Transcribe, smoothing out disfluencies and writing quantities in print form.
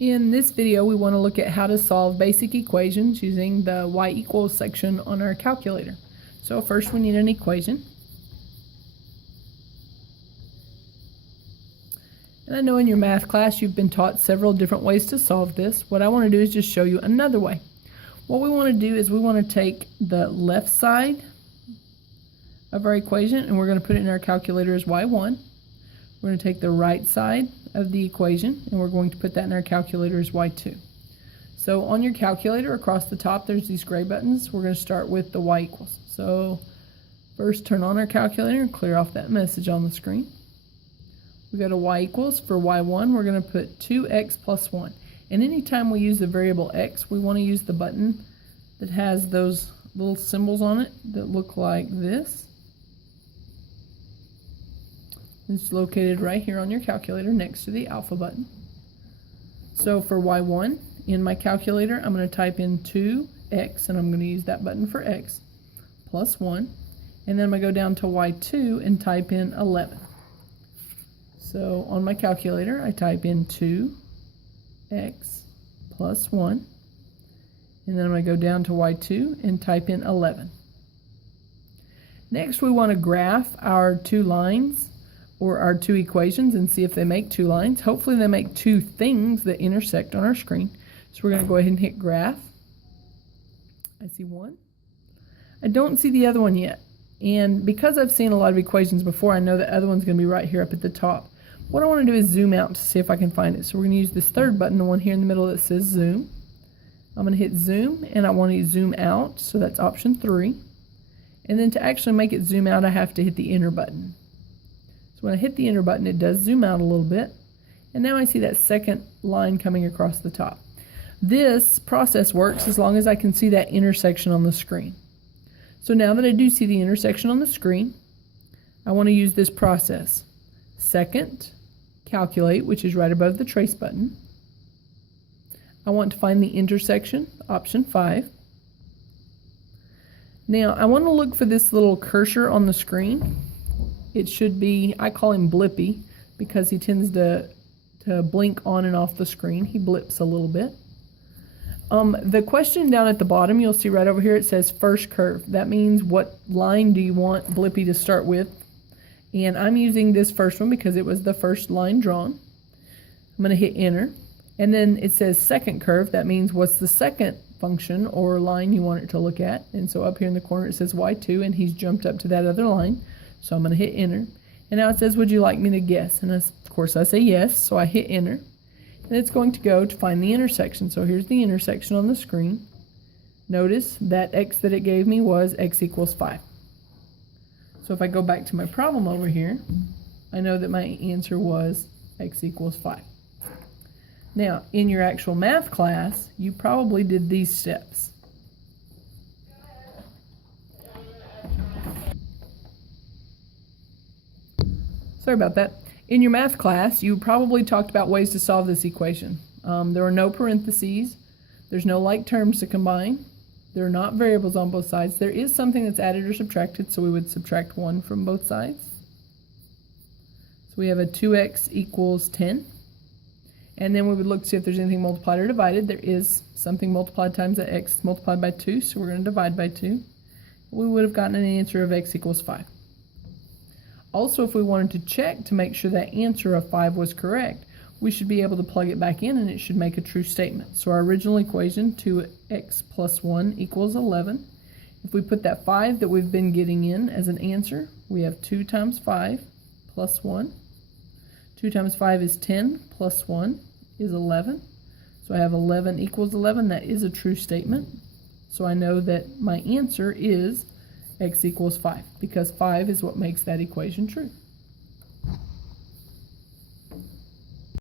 In this video, we want to look at how to solve basic equations using the y equals section on our calculator. So first we need an equation. And I know in your math class you've been taught several different ways to solve this. What I want to do is just show you another way. What we want to do is we want to take the left side of our equation and we're going to put it in our calculator as y1. We're going to take the right side of the equation and we're going to put that in our calculator as y2. So on your calculator across the top there's these gray buttons. We're going to start with the y equals. So first turn on our calculator and clear off that message on the screen. We go to y equals. For y1 we're going to put 2x plus 1. And anytime we use the variable x, we want to use the button that has those little symbols on it that look like this. It's located right here on your calculator next to the alpha button. So for y1 in my calculator, I'm going to type in 2x, and I'm going to use that button for x, plus 1. And then I'm going to go down to y2 and type in 11. So on my calculator, I type in 2x plus 1. And then I'm going to go down to y2 and type in 11. Next, we want to graph our two lines or our two equations and see if they make two lines. Hopefully they make two things that intersect on our screen. So we're going to go ahead and hit graph. I see one. I don't see the other one yet. And because I've seen a lot of equations before, I know the other one's going to be right here up at the top. What I want to do is zoom out to see if I can find it. So we're going to use this third button, the one here in the middle that says zoom. I'm going to hit zoom and I want to zoom out, so that's option 3. And then to actually make it zoom out, I have to hit the enter button. So when I hit the enter button, it does zoom out a little bit. And now I see that second line coming across the top. This process works as long as I can see that intersection on the screen. So now that I do see the intersection on the screen, I want to use this process. Second, calculate, which is right above the trace button. I want to find the intersection, option 5. Now I want to look for this little cursor on the screen. It should be, I call him Blippy because he tends to blink on and off the screen. He blips a little bit. The question down at the bottom, you'll see right over here, it says first curve. That means what line do you want Blippy to start with? And I'm using this first one because it was the first line drawn. I'm going to hit enter. And then it says second curve. That means what's the second function or line you want it to look at. And so up here in the corner it says y2 and he's jumped up to that other line. So I'm going to hit enter. And now it says, would you like me to guess? And of course I say yes, so I hit enter. And it's going to go to find the intersection. So here's the intersection on the screen. Notice that x that it gave me was x equals 5. So if I go back to my problem over here, I know that my answer was x equals 5. Now, in your actual math class, you probably did these steps. Sorry about that. In your math class, you probably talked about ways to solve this equation. There are no parentheses. There's no like terms to combine. There are not variables on both sides. There is something that's added or subtracted, so we would subtract 1 from both sides. So we have a 2x equals 10. And then we would look to see if there's anything multiplied or divided. There is something multiplied times that x is multiplied by 2, so we're going to divide by 2. We would have gotten an answer of x equals 5. Also, if we wanted to check to make sure that answer of 5 was correct, we should be able to plug it back in and it should make a true statement. So our original equation, 2x plus 1 equals 11. If we put that 5 that we've been getting in as an answer, we have 2 times 5 plus 1. 2 times 5 is 10 plus 1 is 11. So I have 11 equals 11. That is a true statement. So I know that my answer is x equals 5 because 5 is what makes that equation true.